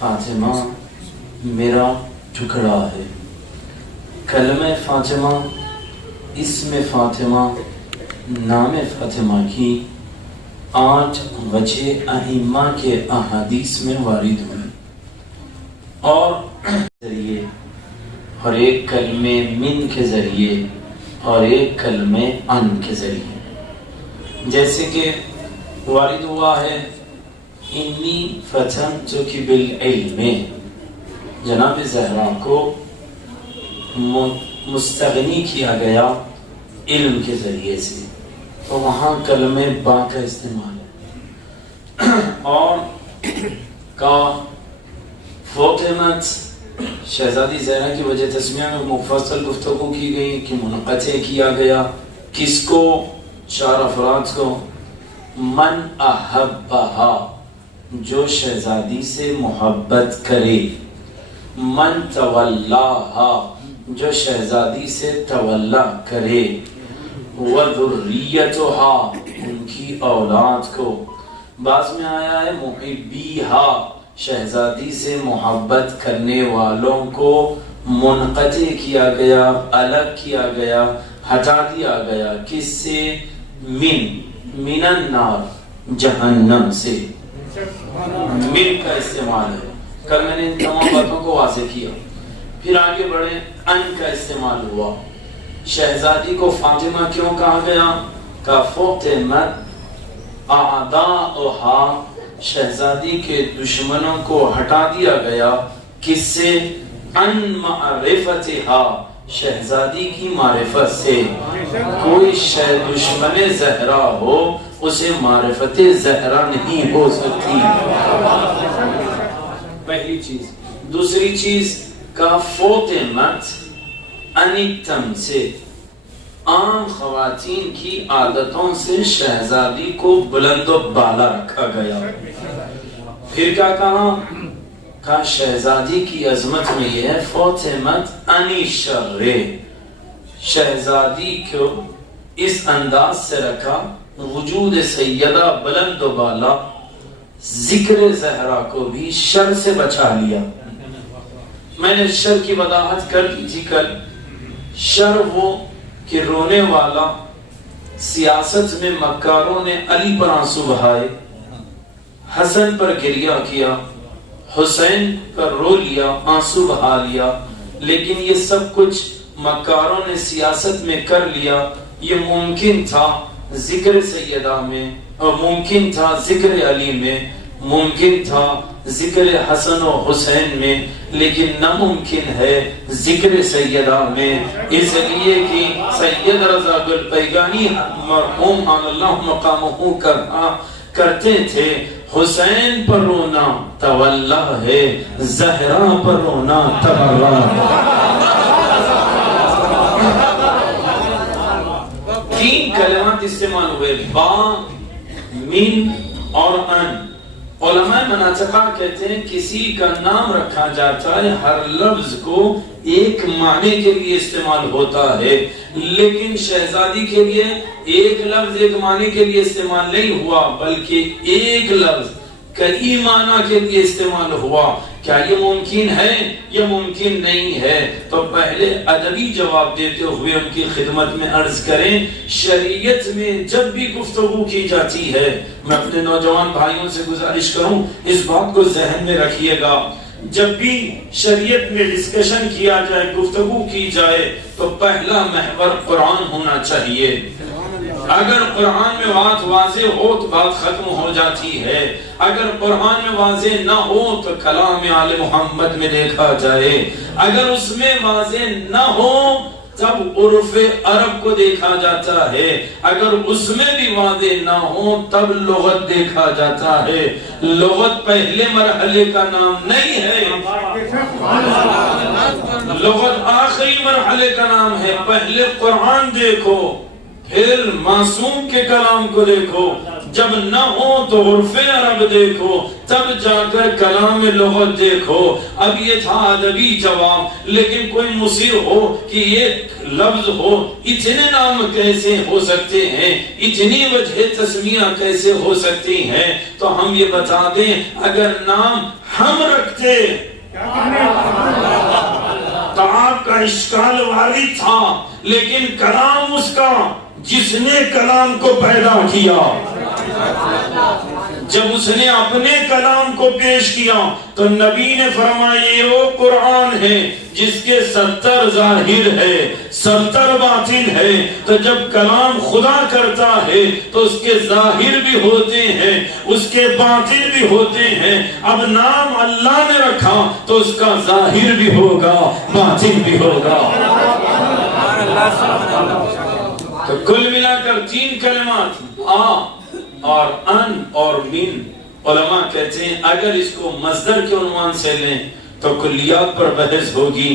فاطمہ میرا ٹکڑا ہے، کلمہ فاطمہ، اسم فاطمہ، نام فاطمہ کی 8 وجہ ائمہ کے احادیث میں وارد ہوئی، اور ذریعے اور ایک کلمہ من کے ذریعے اور ایک کلمہ ان کے ذریعے، جیسے کہ وارد ہوا ہے انی فتنتک بالعلم، جناب زہرا کو مستغنی کیا گیا علم کے ذریعے سے، تو وہاں کلمہ با کا استعمال ہے، اور کا فاطمت شہزادی زہرا کی وجہ تسمیہ میں مفصل گفتگو کی گئی کہ منقطع کیا گیا کس کو؟ 4 افراد کو، من احبہا، جو شہزادی سے محبت کرے، من تولاہا، جو شہزادی سے تولا کرے، وذریتہا، ان کی اولاد کو، بعض میں آیا ہے محبیہا، شہزادی سے محبت کرنے والوں کو منقطع کیا گیا، الگ کیا گیا، ہٹا دیا گیا، کس سے؟ من النار، جہنم سے، من کا استعمال ہے۔ کل میں نے ان تمام باتوں کو واضح کیا، پھر آگے بڑھے، ان کا استعمال ہوا۔ شہزادی کو فاطمہ کیوں کہا گیا؟ کہ فاطمت اعداؤہا، شہزادی کے دشمنوں کو ہٹا دیا گیا، کس سے؟ ان معرفتہا، شہزادی کی معرفت سے۔ کوئی دشمن زہرا ہو اسے معرفت زہرا نہیں ہو سکتی، پہلی چیز۔ دوسری چیز کا فاطمت انتم سے، عام خواتین کی عادتوں سے شہزادی کو بلند و بالا رکھا گیا۔ پھر کیا کہا؟ کہ شہزادی کی عظمت میں یہ ہے فاطمت انی شر، شہزادی کو اس انداز سے رکھا، وجود سیدہ بلند و بالا، ذکر زہرا کو بھی شر سے بچا لیا۔ میں نے شر کی وضاحت کر دی تھی کل، شر وہ کہ رونے والا، سیاست میں مکاروں نے علی پر آنسو بہائے، حسن پر گریہ کیا، حسین پر رو لیا، آنسو بہا لیا، لیکن یہ سب کچھ مکاروں نے سیاست میں کر لیا۔ یہ ممکن تھا ذکر سیدہ میں، اور ممکن تھا ذکر علی میں، ممکن تھا ذکر حسن و حسین میں، لیکن ناممکن ہے ذکر سیدہ میں، اس لیے کہ سید رضا گل پیگانی مرحوم عن اللہ مقامہ کرتے تھے، حسین پر رونا تولا ہے، زہرا پر رونا تبرا ہے۔ 3 کلمات استعمال ہوئے، با، من اور ان۔ علماء مناطقہ کہتے ہیں کسی کا نام رکھا جاتا ہے، ہر لفظ کو ایک معنی کے لیے استعمال ہوتا ہے، لیکن شہزادی کے لیے ایک لفظ ایک معنی کے لیے استعمال نہیں ہوا، بلکہ ایک لفظ کئی معنی کے لیے استعمال ہوا۔ کیا یہ ممکن ہے؟ یہ ممکن نہیں ہے۔ تو پہلے ادبی جواب دیتے ہوئے ان کی خدمت میں عرض کریں، شریعت میں جب بھی گفتگو کی جاتی ہے، میں اپنے نوجوان بھائیوں سے گزارش کروں اس بات کو ذہن میں رکھیے گا، جب بھی شریعت میں ڈسکشن کیا جائے، گفتگو کی جائے، تو پہلا محور قرآن ہونا چاہیے۔ اگر قرآن میں بات واضح ہو تو بات ختم ہو جاتی ہے، اگر قرآن میں واضح نہ ہو تو کلام آل محمد میں دیکھا جائے، اگر اس میں واضح نہ ہو تب عرف عرب کو دیکھا جاتا ہے، اگر اس میں بھی واضح نہ ہو تب لغت دیکھا جاتا ہے۔ لغت پہلے مرحلے کا نام نہیں ہے، لغت آخری مرحلے کا نام ہے۔ پہلے قرآن دیکھو، پھر معصوم کے کلام کو دیکھو، جب نہ ہو تو عرف عرب دیکھو، تب جا کر کلام لغت دیکھو۔ اب یہ تھا ادبی جواب، لیکن کوئی مصر ہو کہ یہ لفظ ہو، اتنے نام کیسے ہو سکتے ہیں، اتنی وجہ تسمیہ کیسے ہو سکتی ہیں؟ تو ہم یہ بتا دیں، اگر نام ہم رکھتے تو آپ کا اشکال والی تھا، لیکن کلام اس کا جس نے کلام کو پیدا کیا، جب اس نے اپنے کلام کو پیش کیا تو نبی نے فرمایا یہ وہ قرآن ہے جس کے 70 ظاہر ہے 70 باطن ہے۔ تو جب کلام خدا کرتا ہے تو اس کے ظاہر بھی ہوتے ہیں، اس کے باطن بھی ہوتے ہیں۔ اب نام اللہ نے رکھا تو اس کا ظاہر بھی ہوگا، باطن بھی ہوگا۔ تو کل ملا کر 3 کلمات آ اور ان اور من، علماء کہتے ہیں اگر اس کو مصدر کے عنوان سے لیں تو کلیات پر بحث ہوگی،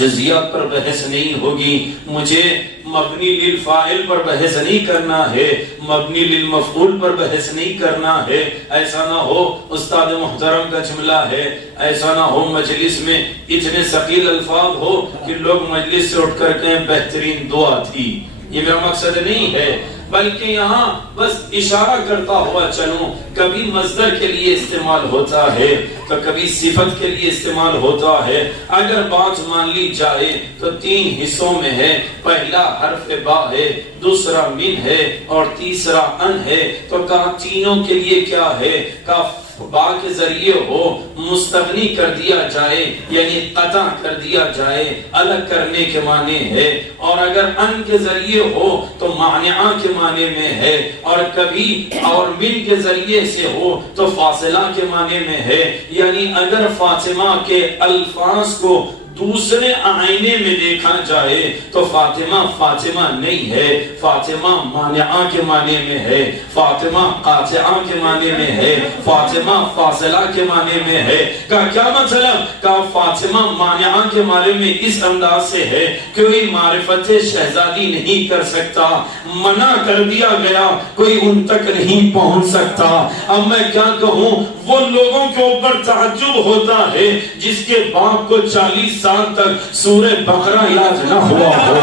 جزیات پر بحث نہیں ہوگی۔ مجھے مبنی للفاعل پر بحث نہیں کرنا ہے، مبنی للمفعول پر بحث نہیں کرنا ہے۔ ایسا نہ ہو استاد محترم کا جملہ ہے، ایسا نہ ہو مجلس میں اتنے ثقیل الفاظ ہو کہ لوگ مجلس سے اٹھ کر کہیں بہترین دعا تھی۔ یہ میرا مقصد نہیں ہے، بلکہ یہاں بس اشارہ کرتا ہوا چلوں، کبھی مصدر کے لیے استعمال ہوتا ہے تو کبھی صفت کے لیے استعمال ہوتا ہے۔ اگر بات مان لی جائے تو 3 حصوں میں ہے، پہلا حرف با ہے، دوسرا من ہے اور تیسرا ان ہے۔ تو کہا تینوں کے لیے کیا ہے؟ کہا با کے ذریعے ہو مستغنی کر دیا جائے، یعنی قطع کر دیا جائے، الگ کرنے کے معنی ہے، اور اگر ان کے ذریعے ہو تو مانعہ کے معنی میں ہے، اور کبھی اور من کے ذریعے سے ہو تو فاصلہ کے معنی میں ہے۔ یعنی اگر فاطمہ کے الفاظ کو دوسرے آئینے میں دیکھا جائے تو فاطمہ فاطمہ نہیں ہے، فاطمہ مانعہ کے معنی میں ہے، فاطمہ قاطعہ کے معنی میں ہے، فاطمہ فاصلہ کے معنی میں ہے۔ کیا مطلب؟ کہ فاطمہ مانعہ کے معنی میں اس انداز سے ہے کوئی معرفت شہزادی نہیں کر سکتا، منع کر دیا گیا، کوئی ان تک نہیں پہنچ سکتا۔ اب میں کیا کہوں، وہ لوگوں کے اوپر تعجب ہوتا ہے جس کے باپ کو 40 سال تک سورہ بقرہ یاد نہ ہوا ہو۔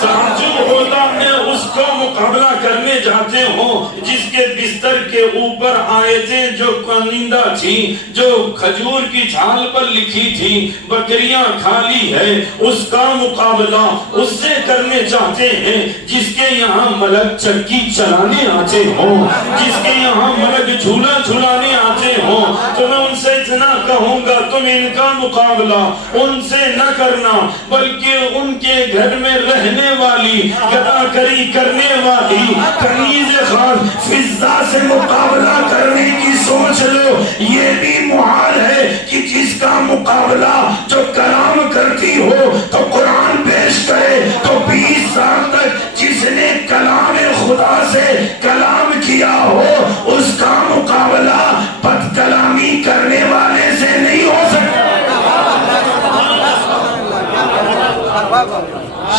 تعجب ہوتا ہے اس کو مقابلہ کرنے جاتے ہوں جس کے بستر کے اوپر آیتیں جو کنندہ تھی، جو کھجور کی چھال پر لکھی تھی، بکریاں کھالی ہے، اس کا مقابلہ اس سے کرنے چاہتے ہیں جس کے یہاں ملک چکی چلانے آتے ہوں، جس کے یہاں ملک جھولا جھلانے آتے ہوں۔ تو میں ان سے اتنا کہوں گا تم ان کا مقابلہ ان سے نہ کرنا، بلکہ ان کے گھر میں رہنے والی گداکری کرنے والی کنیز خاص فضہ سے مقابلہ کرنے کی سوچ لو۔ یہ بھی محال ہے کہ جس کا مقابلہ جو کلام کرتی ہو تو قرآن پیش کرے تو 20 سال تک جس نے کلام خدا سے کلام کیا ہو اس کا مقابلہ بد کلامی کرنے والے سے نہیں ہو سکتا۔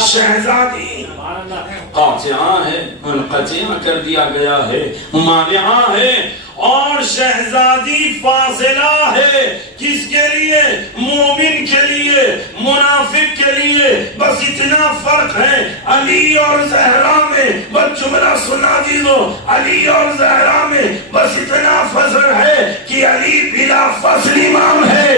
شہزادی قاطعہ ہے، منقطع کر دیا گیا ہے، مانعہ ہے، اور شہزادی فاصلہ ہے۔ کس کے لیے؟ مومن کے لیے، منافق کے لیے۔ بس اتنا فرق ہے علی اور زہرا میں، بس جملہ سنا دیدو، علی اور زہرا میں بس اتنا فضل ہے کہ علی بلا فصل امام ہے،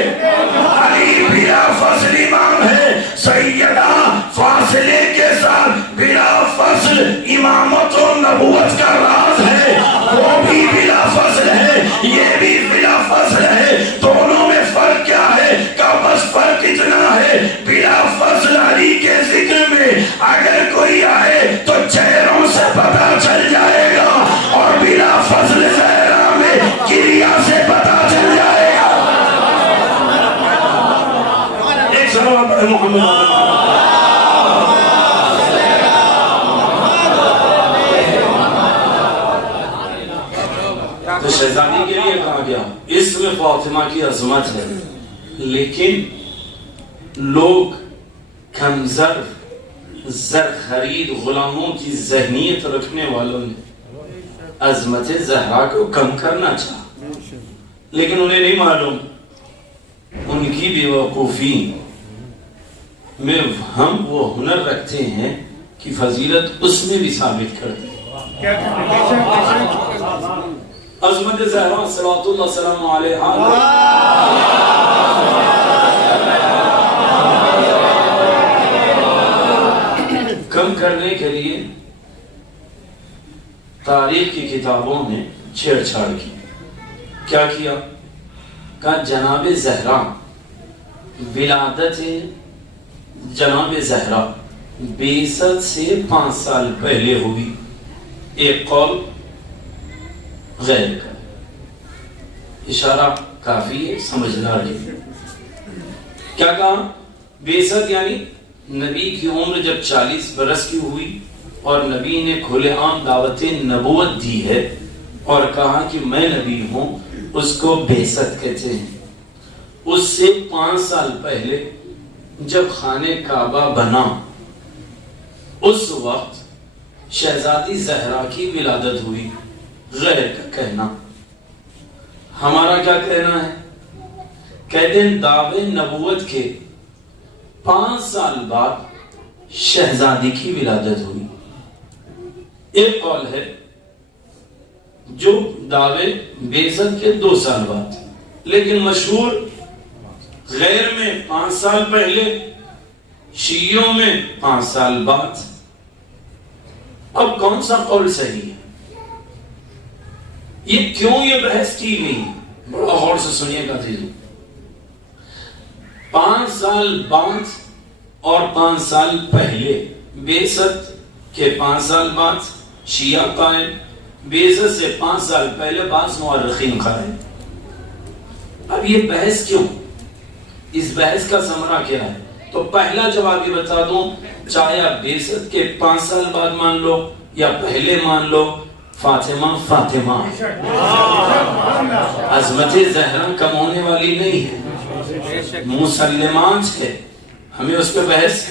علی بلا فصل امام ہے، سیدہ فاصلے کے ساتھ بلا فصل امامت و نبوت کا راز ہے، وہ بھی بلا فصل ہے، یہ بھی بلا فصل ہے۔ دونوں میں فرق کیا ہے؟ کہ بس فرق اتنا ہے بلا فصل علی کے ذکر میں اگر کوئی آئے تو چہروں سے پتا چل جائے گا، اور بلا فصل زہرا میں کریا سے پتا چل جائے گا۔ ایک صلوات پڑھیں محمد۔ تو شہزادی کے لیے کہا گیا اس میں فاطمہ کی عظمت ہے، لیکن لوگ کم ظرف زر خرید غلاموں کی ذہنیت رکھنے والوں نے عظمت زہرا کو کم کرنا چاہا، لیکن انہیں نہیں معلوم ان کی بے وقوفی میں ہم وہ ہنر رکھتے ہیں کہ فضیلت اس میں بھی ثابت کر دیں۔ عظمت زہرا صلوات اللہ سلام علیہا کم کرنے کے لیے تاریخ کی کتابوں نے چھیڑ چھاڑ کی۔ کیا کیا؟ کہا جناب زہرا، ولادت جناب زہرا 20 سے 5 سال پہلے ہوئی، ایک قول غیر کا، اشارہ کافی ہے سمجھدار ہے۔ کیا کہا؟ 20 یعنی نبی کی عمر جب 40 برس کی ہوئی اور نبی نے کھلے عام دعوت نبوت دی ہے اور کہا کہ میں نبی ہوں، اس کو بعثت کہتے ہیں۔ اس سے 5 سال پہلے جب خانہ کعبہ بنا، اس وقت شہزادی زہرا کی ولادت ہوئی، غیر کا کہنا۔ ہمارا کیا کہنا ہے؟ کہتے ہیں دعوے نبوت کے 5 سال بعد شہزادی کی ولادت ہوئی۔ ایک قول ہے جو دعوے بعثت کے 2 سال بعد، لیکن مشہور غیر میں 5 سال پہلے، شیعوں میں 5 سال بعد۔ اب کون سا قول صحیح ہے؟ یہ کیوں یہ بحث کی گئی؟ بڑا غور سے سنیے گا تھیزو۔ 5 سال بعد اور 5 سال پہلے، بعثت کے 5 سال بعد شیعہ قائل، بعثت سے 5 سال پہلے بعض مورخین قائل۔ اب یہ بحث کیوں؟ اس بحث کا ثمرہ کیا ہے؟ تو پہلا جواب یہ بتا دوں، چاہے آپ بعثت کے 5 سال بعد مان لو یا پہلے مان لو، فاطمہ فاطمہ، عظمت زہرا کم ہونے والی نہیں ہے، مسلمات ہے، ہمیں اس پہ بحث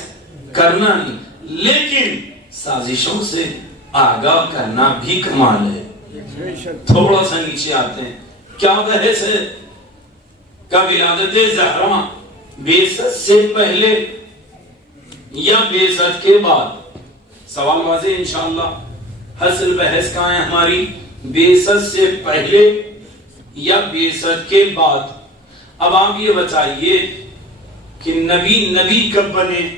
کرنا نہیں، لیکن سازشوں سے آگاہ کرنا بھی کمال ہے۔ تھوڑا سا نیچے آتے ہیں، کیا بحث ہے؟ کہ ولادت زہرا بعثت سے پہلے یا بعثت کے بعد؟ سوال واضح انشاءاللہ۔ حاصل بحث کہاں ہے ہماری؟ بعثت سے پہلے یا بعثت کے بعد۔ اب آپ یہ بتائیے کہ نبی کب بنے؟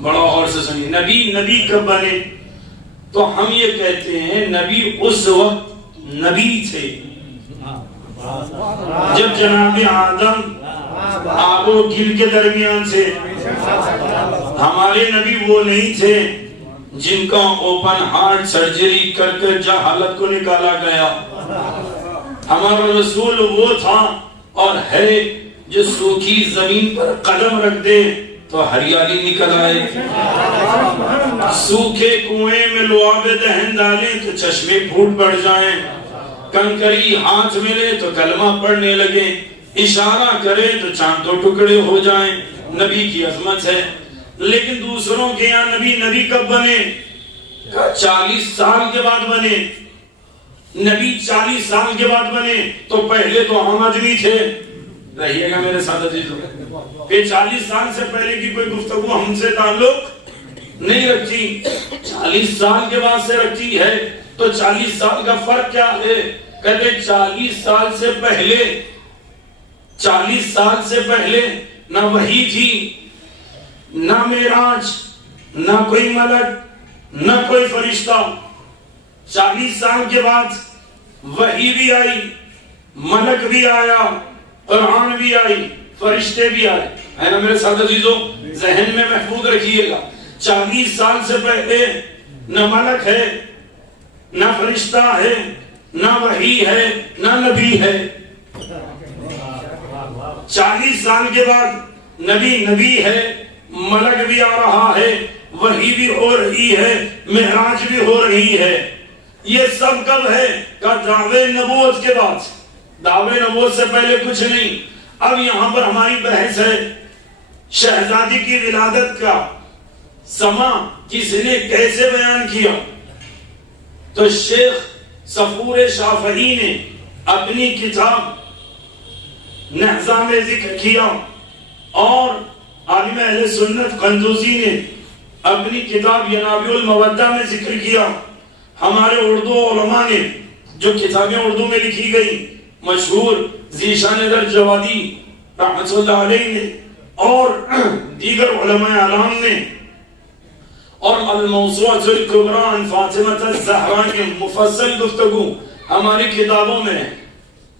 بڑا غور سے سنیے، نبی کب بنے؟ تو ہم یہ کہتے ہیں نبی اس وقت نبی تھے جب جناب آدم آب و گل کے درمیان سے۔ ہمارے نبی وہ نہیں تھے جن کا اوپن ہارٹ سرجری کر کر جہالت کو نکالا گیا۔ ہمارا رسول وہ تھا اور ہے جو سوکھی زمین پر قدم رکھ دے تو ہریالی نکل آئے، سوکھے کنویں میں لعاب دہن ڈالیں تو چشمے پھوٹ پڑ جائیں، کنکری ہاتھ ملے تو کلمہ پڑھنے لگے، اشارہ کرے تو چاند 2 ٹکڑے ہو جائیں۔ نبی کی عظمت ہے۔ لیکن دوسروں کے یہاں نبی کب بنے؟ 40 سال کے بعد بنے۔ نبی 40 سال کے بعد بنے تو پہلے تو ہم آدمی تھے۔ رہیے گا میرے ساتھ عزیزوں، کہ 40 سال سے پہلے کی کوئی گفتگو ہم سے تعلق نہیں رکھتی، 40 سال کے بعد سے رکھتی ہے۔ تو 40 سال کا فرق کیا ہے؟ کہتے 40 سال سے پہلے، 40 سال سے پہلے نہ وحی تھی، نہ معراج، نہ کوئی ملک، نہ کوئی فرشتہ۔ 40 سال کے بعد وحی بھی آئی، ملک بھی آیا، قرآن بھی آئی، فرشتے بھی آئے۔ ہے نا میرے ساتھ عزیزو؟ ذہن میں محفوظ رکھیے گا، 40 سال سے پہلے نہ ملک ہے، نہ فرشتہ ہے، نہ وحی ہے، نہ نبی ہے۔ 40 سال کے بعد نبی ہے، ملک بھی آ رہا ہے، وحی بھی ہو رہی ہے، معراج بھی ہو رہی ہے۔ یہ سب کب ہے؟ کہ دعوے نبوت کے بعد۔ دعوے نبوت سے پہلے کچھ نہیں۔ اب یہاں پر ہماری بحث ہے شہزادی کی ولادت کا سما کس نے کیسے بیان کیا؟ تو شیخ صفور شافعی نے اپنی کتاب نہضہ میں ذکر کیا، اور عالم اہل سنت قندوزی نے اپنی کتاب ینابیع المودہ میں ذکر کیا۔ ہمارے اردو علماء نے جو کتابیں اردو میں لکھی گئی، مشہور ذیشان در جوادی رحمت اللہ علیہ نے اور دیگر علماء اعلام نے، اور الموسوعۃ الکبریٰ عن فاطمۃ الزہرا کی مفصل گفتگو ہماری کتابوں میں۔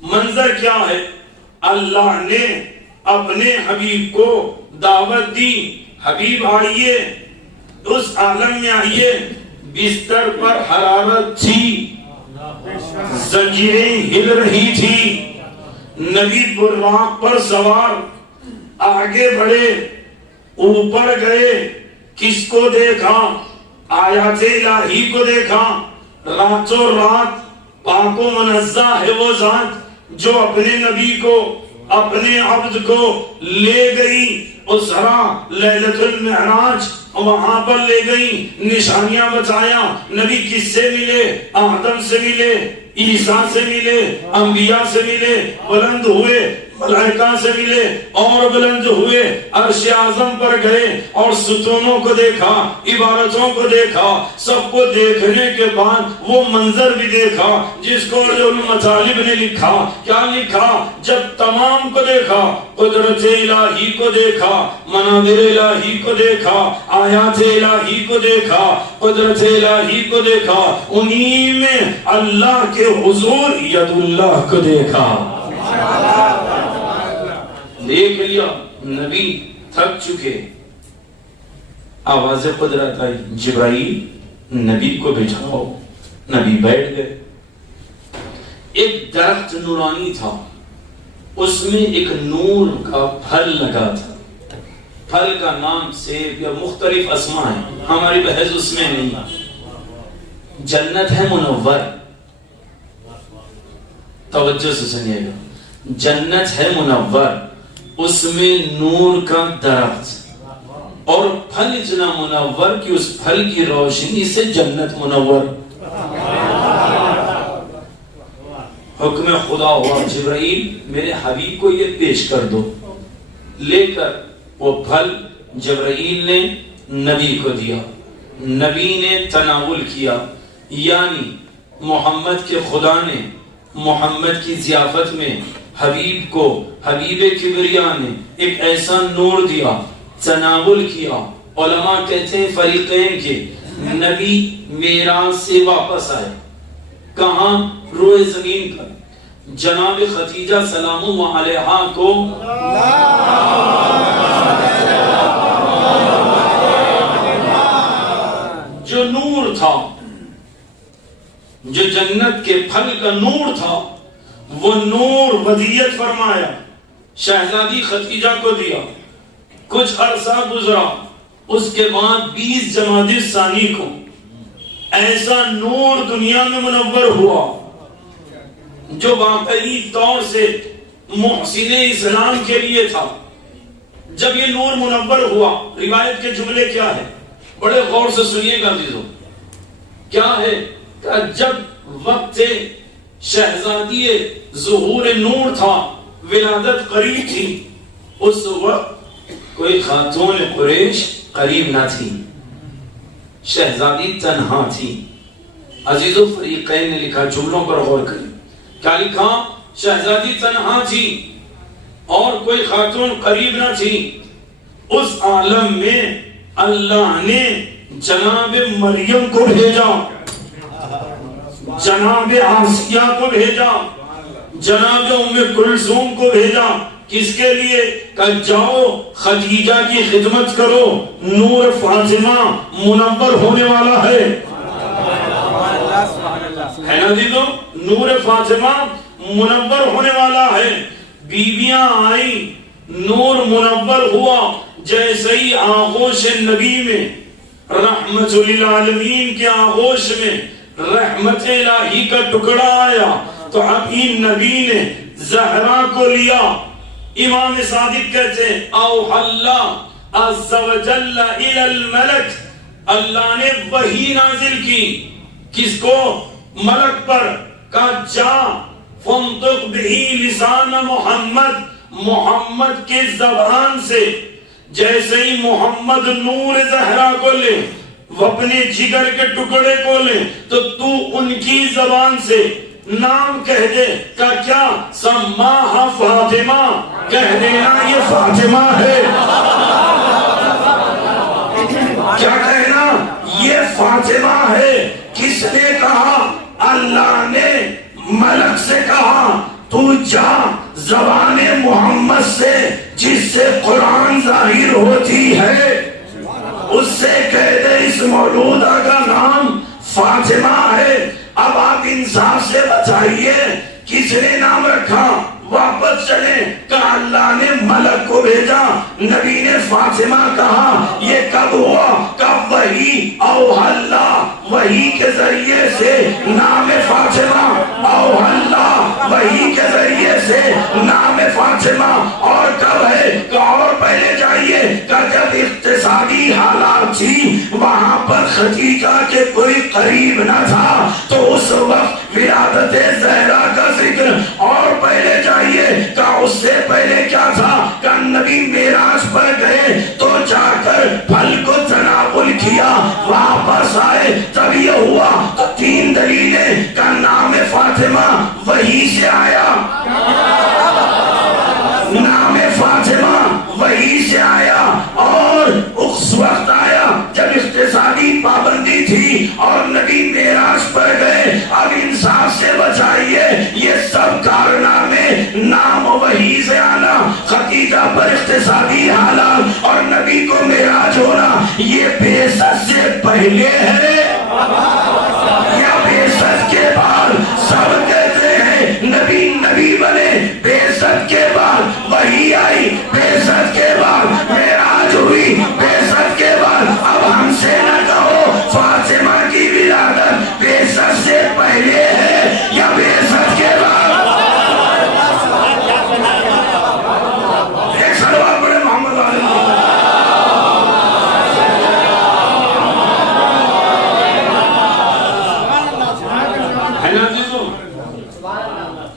منظر کیا ہے؟ اللہ نے اپنے حبیب کو دعوت دی، حبیب آئیے، اس عالم میں آئیے۔ بستر پر حرارت تھی، زنجیریں ہل رہی تھی، نبی براق پر سوار آگے بڑھے، اوپر گئے، کس کو دیکھا؟ آیات الہی کو دیکھا۔ راتوں رات پاک و منزہ ہے وہ ذات جو اپنے نبی کو، اپنے عبد کو لے گئی اسرا لیلۃ المعراج، وہاں پر لے گئی، نشانیاں بتایا، نبی کس سے ملے؟ آدم سے ملے، عیسیٰ سے ملے، انبیاء سے ملے، بلند ہوئے، ملائکہ سے ملے اور بلند ہوئے، عرش اعظم پر گئے اور ستونوں کو دیکھا، عبارتوں کو دیکھا، سب کو دیکھنے کے بعد وہ منظر بھی دیکھا جس کو المطالب نے لکھا۔ کیا لکھا؟ جب تمام کو دیکھا، قدرت الہی کو دیکھا، مناظر الہی کو دیکھا، آیات الہی کو دیکھا، قدرت الہی کو دیکھا، انہی میں اللہ کے حضور ید اللہ کو دیکھا۔ دیکھ لیا، نبی تھک چکے، آواز قدرت آئی، جبرائیل نبی کو بھیجاؤ۔ نبی بیٹھ گئے۔ ایک درخت نورانی تھا، اس میں ایک نور کا پھل لگا تھا۔ پھل کا نام سیب یا مختلف اسماء ہیں، ہماری بحث اس میں نہیں۔ جنت ہے منور، توجہ سے سنیے گا، جنت ہے منور، اس میں نور کا درخت، اور پھل اتنا منور کہ اس پھل کی روشنی سے جنت منور۔ حکم خدا ہوا، جبرائیل میرے حبیب کو یہ پیش کر دو۔ لے کر وہ پھل جبرائیل نے نبی کو دیا، نبی نے تناول کیا، یعنی محمد کے خدا نے محمد کی ضیافت میں حبیب کو، حبیب کبریا نے ایک ایسا نور دیا، تناول کیا۔ علماء کہتے ہیں فریقین کے، نبی معراج سے واپس آئے، کہاں؟ روئے زمین پر۔ جناب خدیجہ سلام اللہ علیہا کو جو نور تھا، جو جنت کے پھل کا نور تھا، وہ نور ودیت فرمایا، شہزادی خدیجہ کو دیا۔ کچھ عرصہ گزرا، اس کے بعد 20 جمادی الثانی کو ایسا نور دنیا میں منور ہوا جو واقعی طور سے محسن اسلام کے لیے تھا۔ جب یہ نور منور ہوا، روایت کے جملے کیا ہے؟ بڑے غور سے سنیے گا عزیزو، کیا ہے کہ جب وقت شہزادی ظہور نور تھا، ولادت قریب تھی، اس وقت کوئی خاتون قریش قریب نہ تھی، شہزادی تنہا تھی۔ عزیز و فریقین نے لکھا، جملوں پر غور کریں، کیا لکھا؟ شہزادی تنہا تھی اور کوئی خاتون قریب نہ تھی۔ اس عالم میں اللہ نے جناب مریم کو بھیجا، جناب آسیہ کو بھیجا، جناب ام کلثوم کو بھیجا۔ کس کے لیے؟ کہ جاؤ خدیجہ کی خدمت کرو، نور فاطمہ منور ہونے والا ہے۔ ہے نا دیدو، نور فاطمہ منور ہونے والا ہے۔ بیویاں آئی، نور منور ہوا، جیسے ہی آغوش نبی میں، رحمت للعالمین کے آغوش میں رحمت الہی کا ٹکڑا آیا تو اب ان نبی نے زہرا کو لیا۔ امام صادق کہتے ہیں اوحى اللہ عز وجل الی الملک، اللہ نے وحی نازل کی کس کو؟ ملک پر، کہا جا فانطق بہی لسان محمد، محمد کے زبان سے، جیسے ہی محمد نور زہرا کو لے، وہ اپنے جگر کے ٹکڑے کو لے، تو تو ان کی زبان سے نام کہہ دے، کہ کیا؟ سماہا فاطمہ، کہہ دینا یہ فاطمہ ہے، کیا کہنا؟ یہ فاطمہ ہے۔ کس نے کہا؟ اللہ نے ملک سے کہا تو جا زبان محمد سے، جس سے قرآن ظاہر ہوتی ہے، اس سے کہہ دے اس مولودہ کا نام فاطمہ ہے۔ اب آپ انصاف سے بتائیے کس نے نام رکھا؟ واپس چلیں، کہا اللہ نے ملک کو بھیجا، نبی نے فاطمہ کہا۔ یہ کب ہوا؟ کب وحی اوحی اللہ، وحی کے ذریعے سے نام فاطمہ، اوحی اللہ، وحی کے ذریعے سے نام فاطمہ۔ اور کب ہے؟ کہ اور پہلے جائیے، کہ جب اقتصادی حالات تھی، وہاں پر خدیجہ کے کوئی قریب نہ تھا، تو اس وقت ولادت زہرا کا ذکر۔ اور پہلے جائیے کہ اس سے پہلے کیا تھا؟ کہ نبی معراج پر گئے تو جا کر پھل کو تناول کیا، واپس آئے تب یہ ہوا۔ تو تین دلیلیں کہ نام فاطمہ وحی سے آیا، نام فاطمہ وحی سے آیا، اور اس وقت آیا جب اقتصادی پابندی تھی اور نبی معراج پر گئے۔ اب انصاف سے بچائیے، یہ سب کارنامے نام وحی سے آنا، خدیجہ پر اقتصادی حالات اور نبی کو معراج ہونا، یہ بعثت سے پہلے ہے یا بعثت کے بعد؟ سب کہتے ہیں نبی نبی بنے، بعثت کے بعد وحی آئی، بعثت کے بعد معراج ہوئی، بعثت کے بعد۔ اب ہم سے نہ کہو فاطمہ کی ولادت بعثت سے پہلے ہے یا بعثت کے بعد؟ ایک صلوات پڑھے محمد علیہ وسلم۔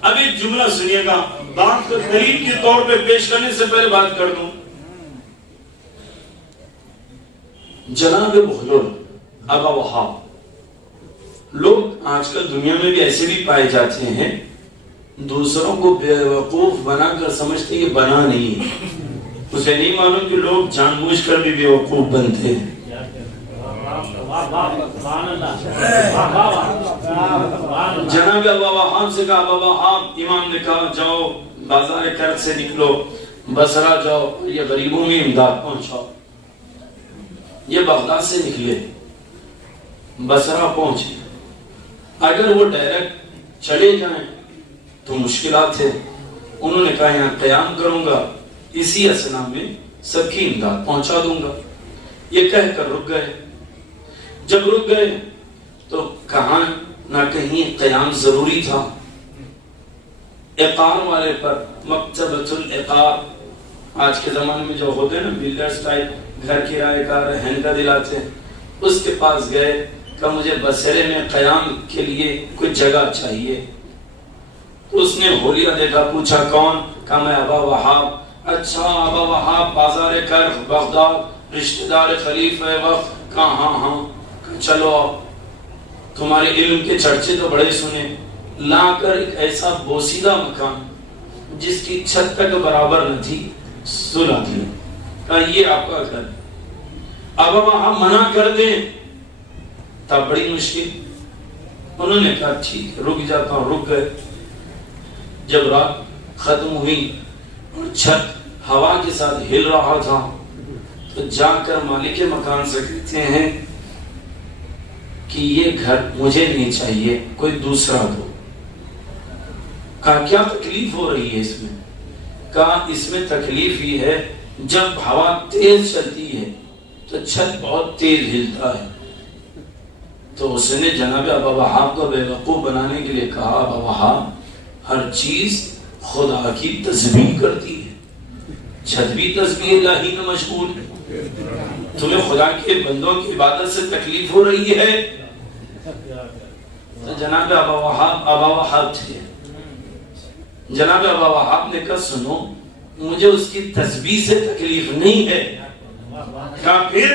اب ایک جملہ سنیے گا، بات کو دلیل کے طور پہ پیش کرنے سے پہلے بات کر دوں۔ جناب بہلول ابا وہاب، لوگ آج کل دنیا میں بھی ایسے بھی پائے جاتے ہیں، دوسروں کو بیوقوف بنا کر سمجھتے کہ بنا نہیں ہے، اسے نہیں معلوم کہ لوگ جان بوجھ کر بھی بیوقوف بنتے ہیں۔ جناب ابا وہاب سے کہا، ابا وہاب، امام نے کہا جاؤ بازار کرد سے نکلو، بصرہ جاؤ، یہ غریبوں میں امداد پہنچاؤ۔ یہ بغداد سے نکلے، بصرہ پہنچے، اگر وہ ڈائریکٹ چلے جائیں تو مشکلات ہے، انہوں نے کہا یہاں قیام کروں گا، اسی اسنا میں سب کی امداد پہنچا دوں گا۔ یہ کہہ کر رک گئے، جب رک گئے تو کہاں نہ کہیں قیام ضروری تھا۔ اقار والے پر، مکتبۃ الاقار، آج کے زمانے میں جو ہوتے ہیں نا بلڈرز ٹائپ، گھر کرائے کا رہن کا دلاتے ہیں، اس کے پاس گئے کہ مجھے بصرے میں قیام کے لیے کوئی جگہ چاہیے۔ اس نے حولیہ دیکھا، پوچھا کون؟ کہا میں ابا وہاب۔ اچھا ابا وہاب، بازار کرد بغداد، رشتہ دار خلیفہ وقت؟ کہا ہاں ہاں۔ چلو اب تمہارے علم کے چرچے تو بڑے سنے، لا کر ایک ایسا بوسیدہ مکان جس کی چھت تک برابر نہ تھی سلا دیا، کہا یہ آپ کا گھر۔ اب وہاں منع کر دیں تب بڑی مشکل۔ انہوں نے کہا ٹھیک رک جاتا ہوں، رک گئے۔ جب رات ختم ہوئی اور چھت ہوا کے ساتھ ہل رہا تھا تو جا کر مالک مکان سے کہتے ہیں کہ یہ گھر مجھے نہیں چاہیے، کوئی دوسرا دو۔ کہا کیا تکلیف ہو رہی ہے اس میں؟ کہا اس میں تکلیف ہی ہے جب ہوا تیز چلتی ہے تو چھت بہت تیز ہلتا ہے۔ تو اس نے جناب ابا وہاب کو بے وقوف بنانے کے لیے کہا، ابا وہاب ہر چیز خدا کی تسبیح کرتی ہے، چھت بھی تسبیح الہی میں مشغول ہے۔ تمہیں خدا کے بندوں کی عبادت سے تکلیف ہو رہی ہے؟ تو جناب ابا وہاب تھے. جناب ابا وہاب نے کہا سنو مجھے اس کی تسبیح سے تکلیف نہیں ہے. کہا پھر؟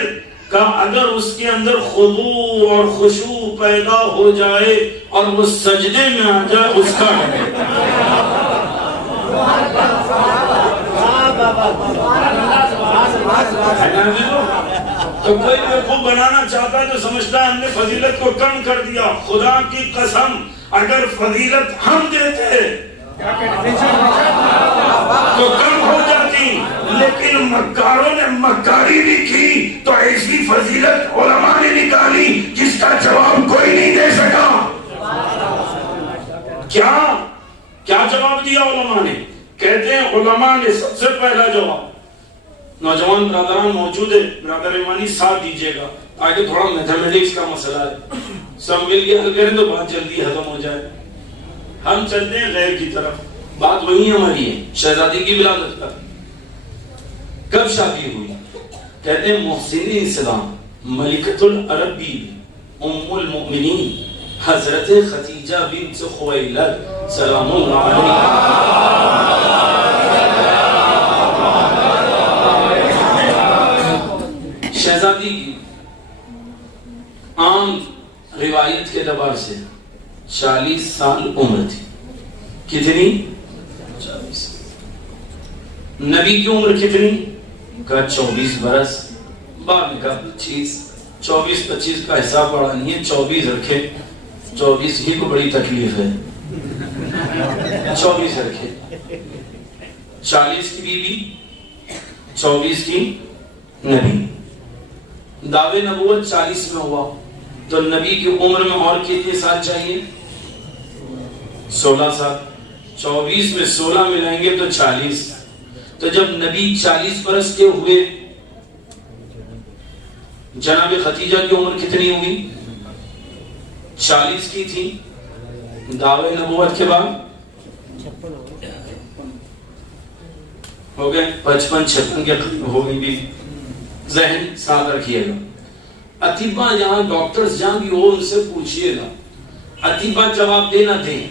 کہا اگر اس کے اندر خضوع اور خشوع پیدا ہو جائے اور وہ سجدے میں آ جائے اس کا ہے. تو کوئی بیوقوف بنانا چاہتا ہے تو سمجھتا ہے ہم نے فضیلت کو کم کر دیا. خدا کی قسم اگر فضیلت ہم دیتے تو کم ہو جاتی، لیکن مکاروں نے مکاری بھی کی تو ایسی فضیلت علماء نے نکالی جس کا جواب کوئی نہیں دے سکا. کیا جواب دیا علماء نے؟ کہتے ہیں علماء نے سب سے پہلا جواب، نوجوان برادران موجود ہے، برادر ایمانی ساتھ دیجئے گا آگے تھوڑا میتھمیٹکس کا مسئلہ ہے، سب مل کے حل کریں تو بات جلدی ختم ہو جائے. ہم چلتے ہیں غیر کی طرف. بات وہی ہماری ہے شہزادی کی ولادت پر. کب شادی ہوئی؟ کہتے ہیں محسن اسلام ملکۃ العرب بی ام المؤمنین حضرت خدیجہ بنت خویلد سلام اللہ علیہ. شہزادی کی عام روایت کے اعتبار سے 40 سال عمر تھی. کتنی؟ 40. نبی کی عمر کتنی؟ کہا 24 برس. بعد میں کہا 25. 24-25 کا حساب بڑا نہیں ہے، 24 رکھے. 24 ہی کو بڑی تکلیف ہے. 24 رکھے. 40 کی بی بی، 24 کی نبی. دعوے نبوت 40 میں ہوا تو نبی کی عمر میں اور کتنے سال چاہیے؟ 16 سال. 24 میں 16 ملائیں گے تو 40. تو جب نبی 40 برس کے ہوئے جناب خدیجہ کی عمر کتنی ہوئی؟ 40 کی تھی. دعوے نبوت کے بعد ہو گئے 55-56 کے ہو گئی بھی. ذہن ساتھ رکھیے گا. اطباء یہاں ڈاکٹرز جہاں بھی ہو ان سے پوچھئے گا، اطباء جواب دینا دیں.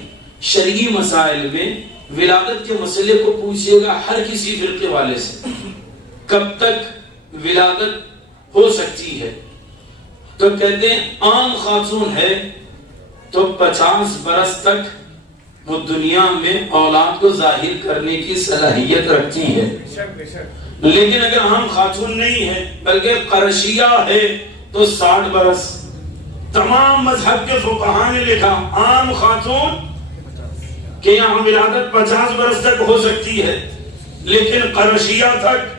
شرعی مسائل میں ولادت کے مسئلے کو پوچھئے گا ہر کسی فرقے والے سے، کب تک ولادت ہو سکتی ہے؟ تو کہتے ہیں عام خاتون ہے تو 50 برس تک وہ دنیا میں اولاد کو ظاہر کرنے کی صلاحیت رکھتی ہے. لیکن اگر عام خاتون نہیں ہے بلکہ قرشیہ ہے تو 60 برس. تمام مذہب کے فقہاء نے لکھا عام خاتون کہ یہاں ولادت 50 برس تک ہو سکتی ہے، لیکن قرشیہ تک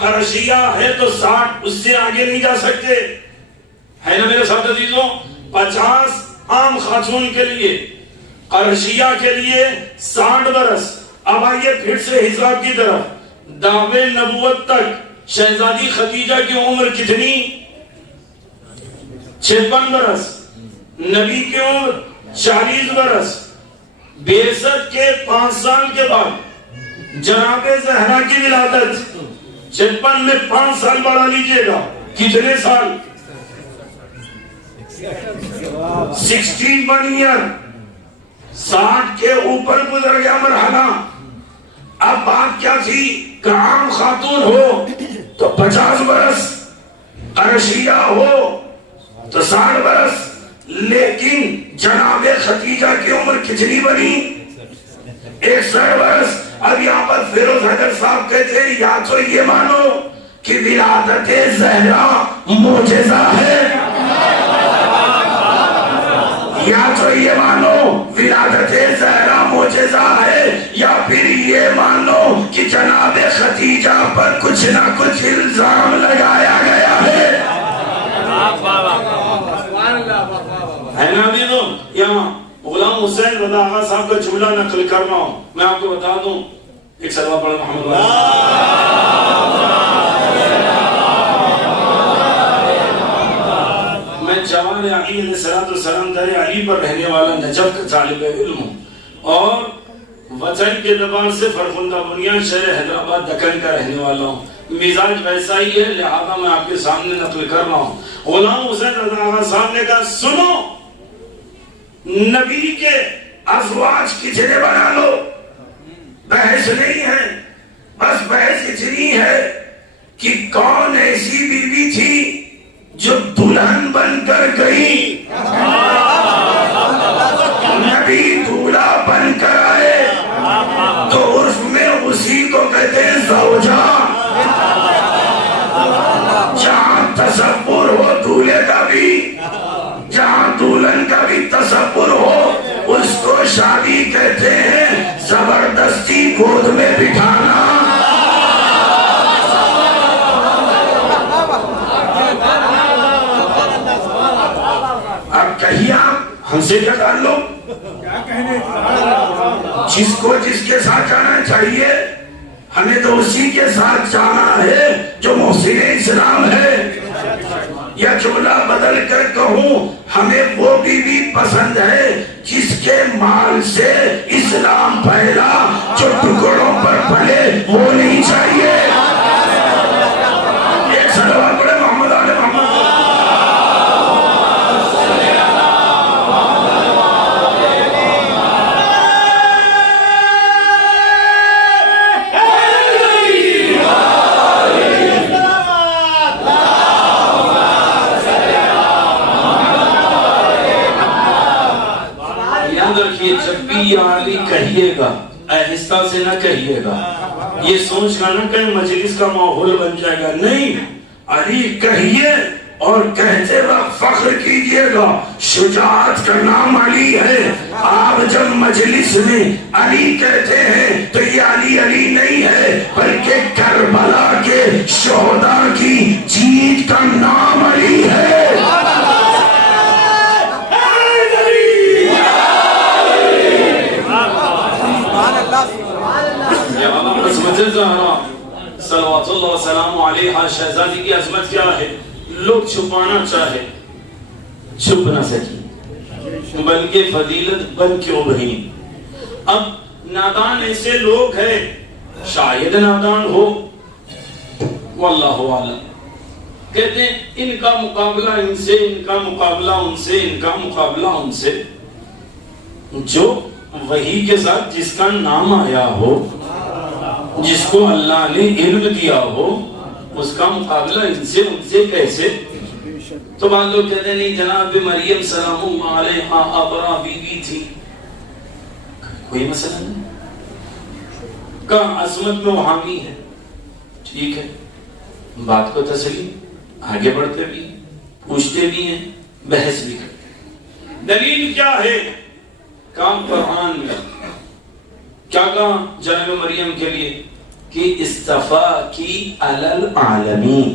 قرشیہ ہے تو 60، اس سے آگے نہیں جا سکتے. ہے نا میرے ساتھ عزیزوں؟ 50 عام خاتون کے لیے، قرشیہ کے لیے 60 برس. اب آئیے پھر سے حساب کی طرف. دعوے نبوت تک شہزادی خدیجہ کی عمر کتنی؟ 56 برس. نبی کی عمر 40 برس. بعثت کے 5 سال کے بعد جناب زہرا کی ولادت. 56 میں 5 سال بڑھا لیجئے گا، کتنے سال؟ 61 ایئر. 60 کے اوپر گزر گیا مرحلہ. اب بات کیا تھی کہ عام خاتون ہو تو 50 برس، قرشیہ ہو تو 60 برس. لیکن جناب خدیجہ کی عمر کتنی بنی؟ 61 برس. اب یہاں پر فیروز حیدر صاحب کہتے ہیں یا تو یہ مانو کہ ولادت زہرا معجزہ ہے، یا تو یہ مانو ولادت زہرا معجزہ ہے، یا پھر یہ مانو کہ جناب خدیجہ پر کچھ نہ کچھ الزام لگایا گیا ہے. ہے نا عزیزو؟ یہاں غلام حسین رضا آغا صاحب کا جملہ نقل کر رہا ہوں، میں آپ کو بتا دوں. ایک صلوات پڑھ محمد میں جوان علی علیہ السلام در علی پر رہنے والا نجف کا طالب علم ہوں، اور وطن کے اعتبار سے فرخندہ بنیان شہر حیدرآباد دکن کا رہنے والا ہوں. مزاج ویسا ہی ہے، لہذا میں آپ کے سامنے نقل کر رہا ہوں۔ غلام حسین رضا آغا صاحب نے کہا سنو، نبی کے ازواج کتنے بنا لو، بحث نہیں ہے، بس بحث اتنی ہے کہ کون ایسی بیوی تھی جو دلہن بن کر گئی، نبی دولہا بن کر آئے تو عرف میں اسی کو کہتے ہیں زوجہ۔ جہاں تصور ہو دولہے کا بھی، جہاں دلہن کا بھی تصور ہو، اس کو شادی کہتے ہیں۔ زبردستی گود میں بٹھانا، اب کہیے آپ ہم سے کیا تعلق؟ جس کو جس کے ساتھ جانا چاہیے، ہمیں تو اسی کے ساتھ جانا ہے جو محسن اسلام ہے۔ یا جملہ بدل کر کہوں، ہمیں وہ بیوی پسند ہے جس کے مال سے اسلام پھیلا، جو ٹکڑوں پر پھلے وہ نہیں چاہیے۔ ایک صلوات پڑھے محمد آل محمد۔ جب بھی یا علی کہیے گا آہستہ سے نہ کہیے گا، یہ سوچ کر نہ کہ مجلس کا ماحول بن جائے گا، نہیں، علی کہیے اور کہتے وقت فخر کیجئے گا، شجاعت کا نام علی ہے۔ آپ جب مجلس میں علی کہتے ہیں تو یہ علی علی نہیں ہے، بلکہ کربلا کے شہداء کی جیت کا نام علی ہے۔ صلوات اللہ وسلام علیہ شہزادی کی عظمت کیا ہے؟ لوگ چھپانا چاہے چھپ نہ سکی، بلکہ فضیلت بن کے ابھری۔ اب نادان ایسے لوگ ہیں، شاید نادان ہو، واللہ اعلم، کہتے ہیں ان کا مقابلہ ان سے، ان کا مقابلہ ان سے، ان کا مقابلہ ان سے۔ جو وحی کے ساتھ جس کا نام آیا ہو، جس کو اللہ نے علم دیا ہو، اس کا مقابلہ ان سے کیسے؟ تو بعض لوگ کہتے ہیں نہیں جناب مریم سلام اللہ علیہا ابرا بیوی تھی، کوئی مسئلہ نہیں، کا عظمت میں حامی ہے، ٹھیک ہے، بات کو تسلیم، آگے بڑھتے بھی ہیں، پوچھتے بھی ہیں، بحث بھی کرتے ہیں۔ دلیل کیا ہے؟ کام قرآن میں کیا کہا جناب مریم کے لیے کہ استفاکی علی العالمین،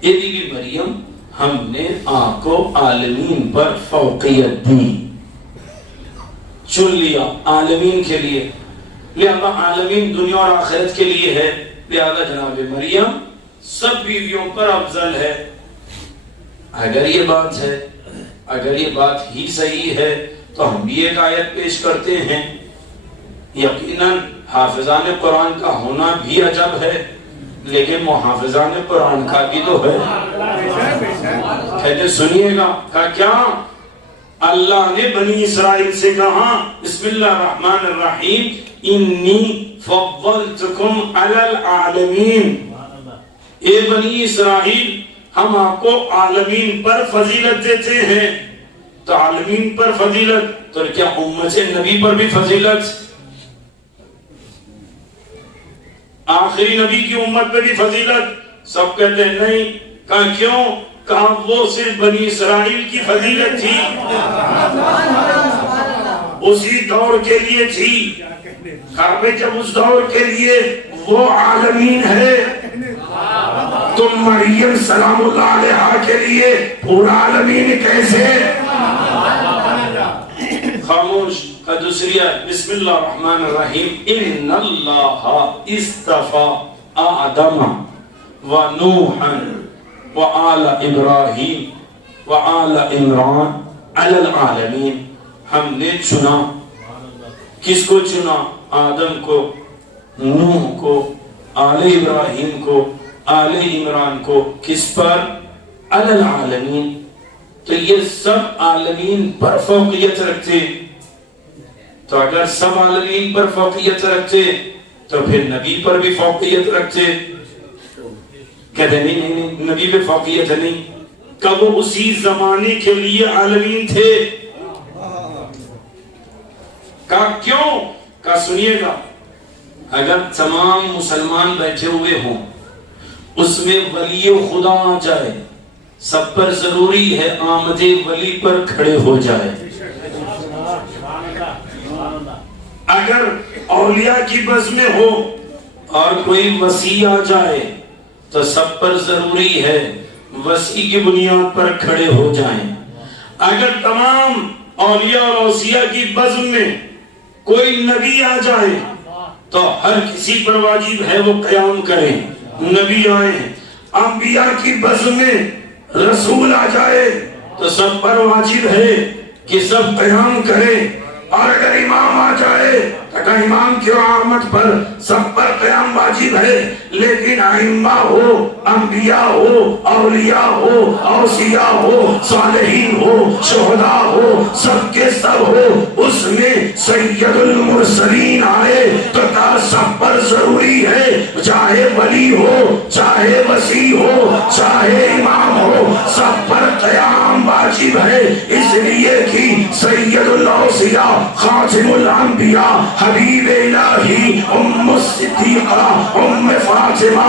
اے بی بی مریم ہم نے آپ کو عالمین پر فوقیت دی، چن لیا عالمین کے لیے، لہذا عالمین دنیا اور آخرت کے لیے ہے، لہذا جناب مریم سب بیویوں پر افضل ہے۔ اگر یہ بات ہے، اگر یہ بات ہی صحیح ہے تو ہم بھی ایک آیت پیش کرتے ہیں۔ یقیناً حافظان قرآن کا ہونا بھی عجب ہے، لیکن محافظان قرآن کا بھی تو ہے۔ کہتے سنیے گا، کہا کیا؟ اللہ نے بنی اسرائیل سے کہا بسم اللہ الرحمن الرحیم انی فضلتکم علی العالمین، اے بنی اسرائیل ہم آپ کو عالمین پر فضیلت دیتے ہیں۔ تو عالمین پر فضیلت، تو کیا امت نبی پر بھی فضیلت؟ آخری نبی کی امت پر بھی فضیلت؟ سب کہتے ہیں نہیں۔ کہا کیوں؟ کہا وہ صرف بنی اسرائیل کی فضیلت تھی، اسی دور کے لیے تھی، کعبے جب اس دور کے لیے وہ عالمین ہے، تم مریم سلام اللہ علیہا کے لیے پورا عالمین کیسے؟ خاموش۔ دوسری بسم اللہ الرحمن الرحیم ان اللہ استفا آدم و نوحا و آل ابراہیم و آل عمران علی العالمین، ہم نے چنا، کس کو چنا؟ آدم کو، نوح کو، آل ابراہیم کو آل عمران کو کس پر؟ علی العالمین. تو یہ سب عالمین پر فوقیت رکھتے. تو اگر سب عالمین پر فوقیت رکھتے تو پھر نبی پر بھی فوقیت رکھتے. کہتے نہیں نبی پہ فوقیت نہیں. کب وہ اسی زمانے کے لیے عالمین تھے. کہا کیوں؟ کہا سنیے گا، اگر تمام مسلمان بیٹھے ہوئے ہوں اس میں ولی خدا آ جائے، سب پر ضروری ہے آمد ولی پر کھڑے ہو جائے. اگر اولیاء کی بز میں ہو اور کوئی وسیع آ جائے تو سب پر ضروری ہے وسیع کی بنیاد پر کھڑے ہو جائیں. اگر تمام اولیاء اور اوصیاء کی بز میں کوئی نبی آ جائے تو ہر کسی پر واجب ہے وہ قیام کرے. نبی آئے. انبیاء کی بز میں رسول آ جائے تو سب پر واجب ہے کہ سب قیام کرے. اور اگر امام آ جائے تو امام کی آمد پر سب پر قیام واجب ہے. لیکن ائمہ ہو، انبیاء ہو، اولیاء ہو، اوصیاء ہو، صالحین ہو، شہداء ہو، سب کے سب ہو، اس میں سید المرسلین آئے تو سب پر ضروری ہے، چاہے ولی ہو، چاہے وسیع ہو، چاہے امام ہو، سب پر قیام واجب ہے. اس لیے کہ سید الاوصیاء، خاتم الانبیاء، حبیب الہی، ام الصدیقہ، ام فاطمہ،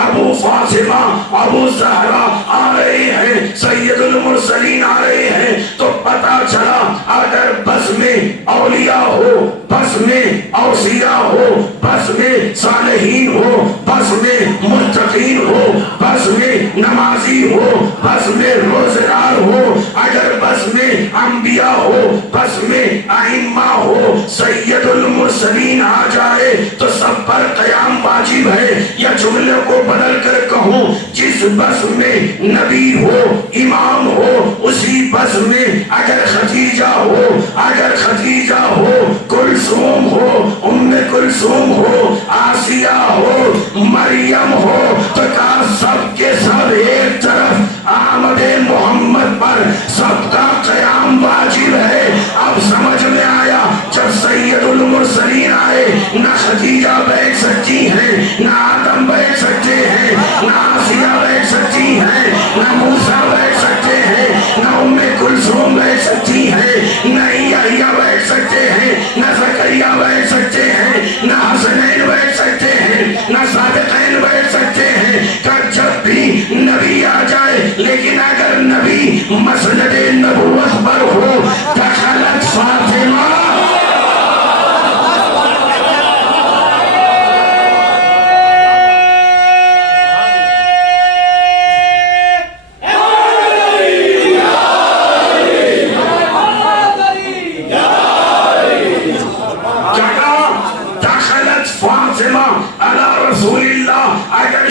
ابو فاطمہ، ابو زہرا آ رہے ہیں، سید المرسلین آ رہے ہیں. تو پتا چلا اگر بس میں اولیاء ہو، بس میں اوصیاء ہو، بس میں صالحین ہو، بس میں متقین ہو، بس میں نمازی ہو، بس میں روزدار ہو، اگر بس میں انبیاء ہو، بس میں ائمہ ہو، سید المرسلین آ جائے تو سب پر قیام واجب ہے. یا جملے کو بدل کر کہوں، جس بس میں نبی ہو، امام ہو، اسی بس میں اگر خدیجہ ہو، اگر خدیجہ ہو، کلثوم ہو، ام کلثوم ہو، آسیہ ہو، مریم ہو، تو کہا سب کے سب ایک طرف آمد محمد پر سب کا قیام واجب ہے. اب سمجھ میں آیا، جب سید المرسلین آئے نہ خدیجہ بیٹھ سکتی ہیں، نہ آدم بیٹھ سکتے ہیں، نہ آسیہ بیٹھ سکتی ہیں، نہ موسیٰ بیٹھ سکتے ہیں، نہ ام کلثوم بیٹھ سکتی ہیں، نہ یحییٰ بیٹھ سکتے ہیں، نہ زکریا بیٹھ سکتے ہیں، نہ حسنین بیٹھ سکتے ہیں، نہ صادقین بیٹھ سکتے ہیں. کہ جب بھی نبی آ جائے، لیکن اگر نبی مسند نبوت پر ہو، دخلت فاطمہ.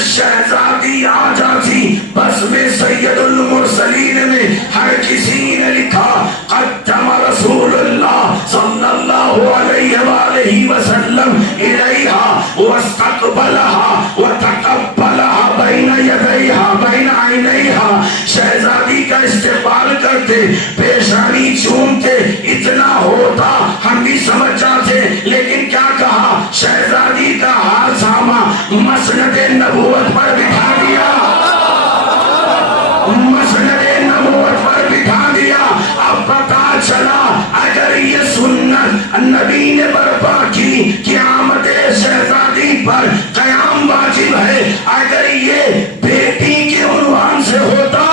شہزادی آ جاتی بس میں سید المرسلین میں ہر کسی نے لکھا قدم رسول اللہ صلی اللہ علیہ وآلہ وسلم الیہا واستقبلہا وتقبلہا بین یدیہا بین عینیہا. شہزادی کا استقبال کرتے، پیشانی چومتے. اتنا ہوتا ہم بھی سمجھ جاتے، لیکن کیا کہا؟ شہزادی کا ہاتھ تھاما، مسند نبوت پر بٹھا دیا، مسند نبوت پر بٹھا دیا. اب پتا چلا اگر یہ سنت نبی نے برپا کی کہ آمد شہزادی پر قیام واجب ہے، اگر یہ بیٹی کے عنوان سے ہوتا،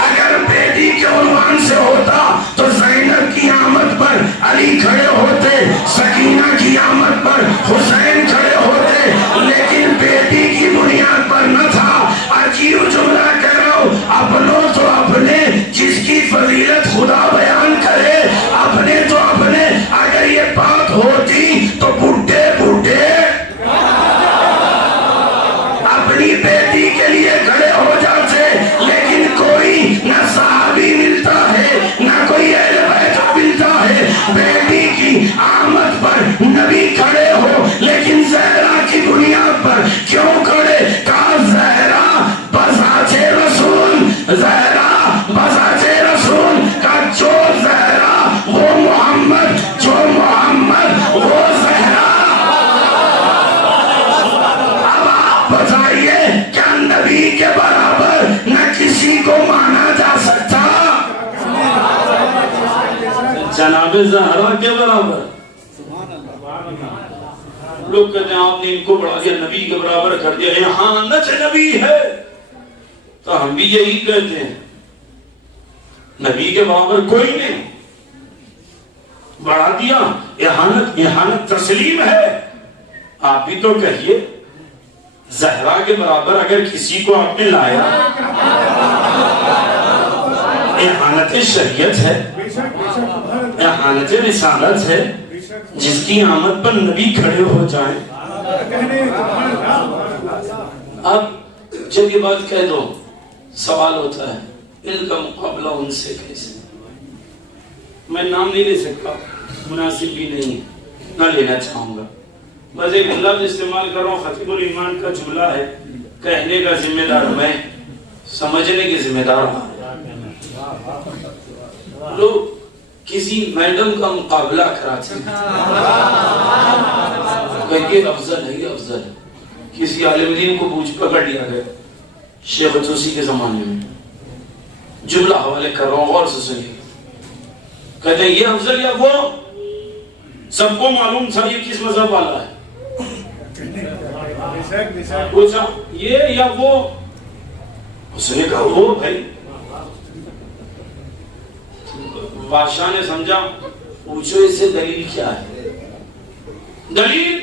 اگر بیٹی کے عنوان سے ہوتا تو زینب کی آمد پر علی کھڑے ہوتے، سکینہ کی آمد پر حسین کھڑے ہوتے. لیکن زہرا بذات رسول کا جو زہرا وہ محمد، جو محمد وہ زہرا۔ اب آپ بتائیے کیا نبی کے برابر نہ کسی کو مانا جا سکتا؟ جناب زہرا کے برابر؟ لوگ کہتے ہیں آپ نے ان کو بڑھا دیا، نبی کے برابر کر دیا، احانت نبی ہے۔ تو ہم بھی یہی کہتے ہیں، نبی کے برابر کوئی نہیں، بڑھا دیا، احانت تسلیم ہے۔ آپ بھی تو کہیے زہرا کے برابر اگر کسی کو آپ نے لایا، احانت شریعت ہے، احانت رسالت ہے، جس کی آمد پر نبی کھڑے ہو جائیں۔ اب جب یہ بات کہہ دو سوال ہوتا ہے ان کا مقابلہ ان سے کیسے؟ میں نام نہیں لے سکتا، مناسب بھی نہیں، نہ لینا چاہوں گا، بس ایک لفظ استعمال کر رہا ہوں، خطیب الایمان کا جملہ ہے، کہنے کا ذمہ دار میں، سمجھنے کی ذمہ دار ہوں۔ لوگ کسی میڈم کا مقابلہ کراتے ہیں، کہ یہ افضل ہے، یہ افضل ہے۔ کسی عالم دین کو پوچھ پکڑ لیا گیا شیخ توسی کے زمانے میں، جملہ حوالے کر رہا ہوں، غور سے سنیے، کہتے ہیں یہ افضل یا وہ؟ سب کو معلوم تھا یہ کس مذہب والا ہے، پوچھا یہ یا وہ؟ اس نے کہا وہ بھائی۔ بادشاہ نے سمجھا، پوچھو اس سے دلیل کیا ہے؟ دلیل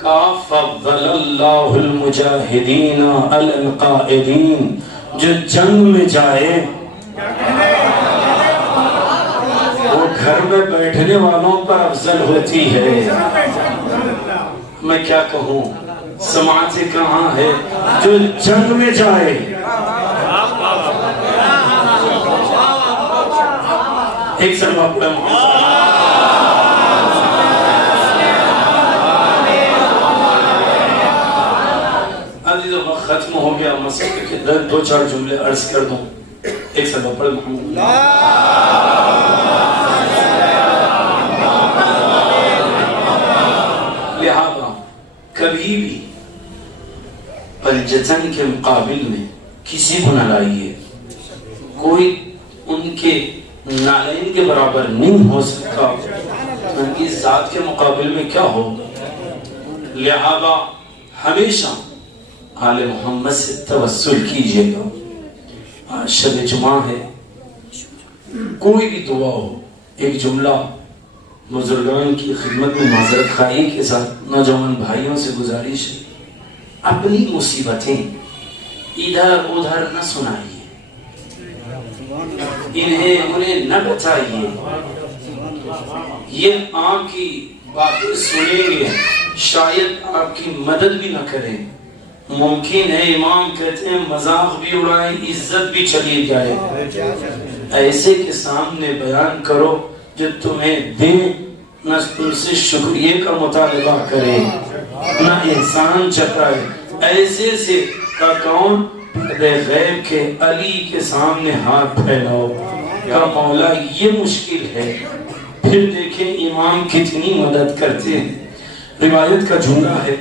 کہا فضل اللہ المجاہدین علی القائدین، جو جنگ میں جائے وہ گھر میں بیٹھنے والوں پر افضل ہوتی ہے۔ میں کیا کہوں، سماعت کہاں ہے؟ جو جنگ میں جائے، ایک سلوہ پڑھے محمد عزیز وقت ختم ہو گیا، مسئلے کے دو چار جملے عرض کر دوں، ایک سلوہ پڑھے محمد۔ لہذا کبھی بھی الجتن کے مقابل میں کسی کو نہ لائیے، کوئی ان کے نالین کے برابر نہیں ہو سکتا، ان کی ذات کے مقابل میں کیا ہوگا۔ لہذا ہمیشہ آل محمد سے توسل کیجئے گا۔ آج شب جمعہ ہے، کوئی بھی دعا ہو، ایک جملہ بزرگان کی خدمت میں معذرت خواہی کے ساتھ نوجوان بھائیوں سے گزارش ہے، اپنی مصیبتیں ادھر ادھر نہ سنائیے، انہیں نہ بتائیے، یہ آپ کی باتیں سنیں گے، شاید آپ کی مدد بھی نہ کریں۔ ممکن ہے امام کہتے ہیں مذاق بھی اڑائیں، عزت بھی چلی جائے۔ ایسے کے سامنے بیان کرو جو تمہیں دیں، نہ تم سے شکریہ کا مطالبہ کرے، نہ احسان جتائے۔ ایسے سے کا کون غیب کے علی کے سامنے ہاتھ پھیلاؤ کہ مولا یہ مشکل ہے، پھر دیکھیں امام کتنی مدد کرتے ہیں۔ روایت کا جملہ ہے،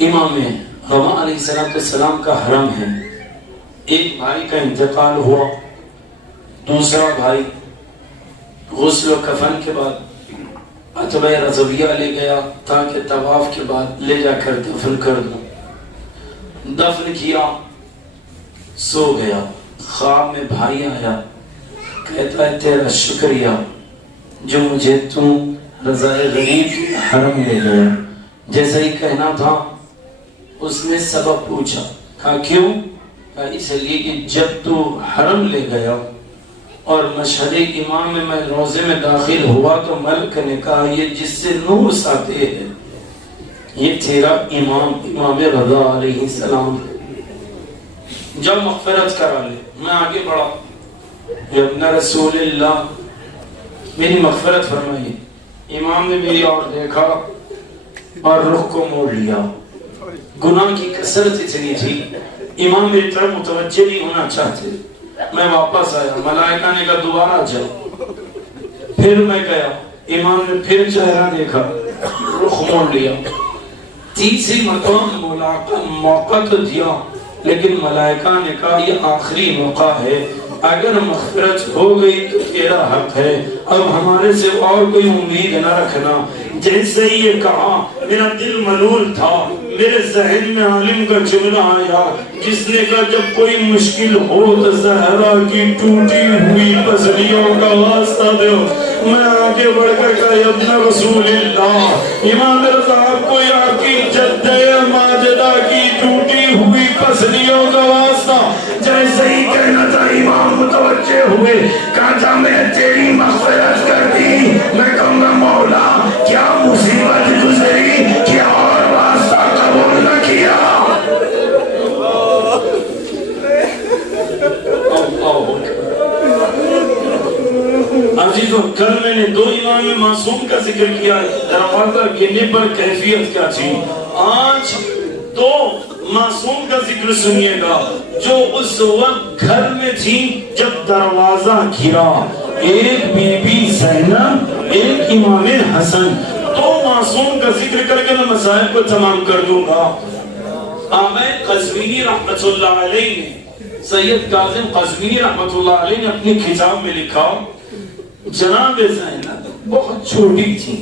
امام رضا علیہ السلام کا حرم ہے، ایک بھائی کا انتقال ہوا، دوسرا بھائی غسل و کفن کے بعد عتبہ رضویہ لے گیا تاکہ طواف کے بعد لے جا کر دفن کر دوں۔ دفن کیا، سو گیا، خواب میں بھائی آیا، کہتا ہے تیرا شکریہ جو مجھے تم رضا غریب حرم لے گیا۔ جیسا ہی کہنا تھا اس نے سبب پوچھا، کہا کیوں؟ کہا اس لیے کہ جب تو حرم لے گیا اور مشہد امام میں روزے میں داخل ہوا تو ملک نے کہا یہ جس سے نور ساتے ہیں یہ تیرا امام رضا علیہ السلام ہے، جب مغفرت کرا لے۔ میں آگے بڑھا، ابن رسول اللہ میری مغفرت فرمائیے۔ امام نے میری اور دیکھا اور رخ کو موڑ لیا، گناہ کی کثرت اتنی تھی، امام میری طرف متوجہ نہیں ہونا چاہتے. میں واپس آیا، ملائکہ نے کہا دوبارہ جاؤ. پھر میں گیا، امام نے پھر چہرہ دیکھا، رخ موڑ لیا. تیسری مرتبہ موقع تو دیا، لیکن ملائکہ نے کہا یہ آخری موقع ہے، اگر مغفرت ہو گئی تو تیرا حق ہے، اب ہمارے سے اور کوئی امید نہ رکھنا. جیسے ہی یہ کہا میرا دل ملول تھا، میرے ذہن میں عالم کا جملہ آیا جس نے کہا جب کوئی مشکل ہو تو زہرا کی ٹوٹی ہوئی پسلیوں کا واسطہ دو. میں آگے بڑھ کر کہا یا ابن رسول اللہ، امام رضا آپ کو یا کی جد ماجدہ کی ٹوٹی ہوئی پسلیوں کا واسطہ. جیسے ہی کہنا تھا امام متوجہ ہوئے، کہا میں تیری مغفرت کر دی. میں کہوں گا مولا کیا مصیبت گزری، کیا اور واسطہ قبول نہ کیا. عزیزوں کل میں نے دو امام معصوم کا ذکر کیا، دروازہ گرنے پر کیفیت کیا تھی. آج دو معصوم کا ذکر سنیے گا جو اس وقت گھر میں تھی جب دروازہ گرا. ایک بی بی زینب، ایک امام حسن. دو معصوم کا ذکر کر کے میں مسائل کو تمام کر دوں گا. آقا قزوینی رحمت اللہ علیہ نے، سید کاظم قزوینی رحمت اللہ علیہ نے اپنی کتاب میں لکھا جناب زینب بہت چھوٹی تھی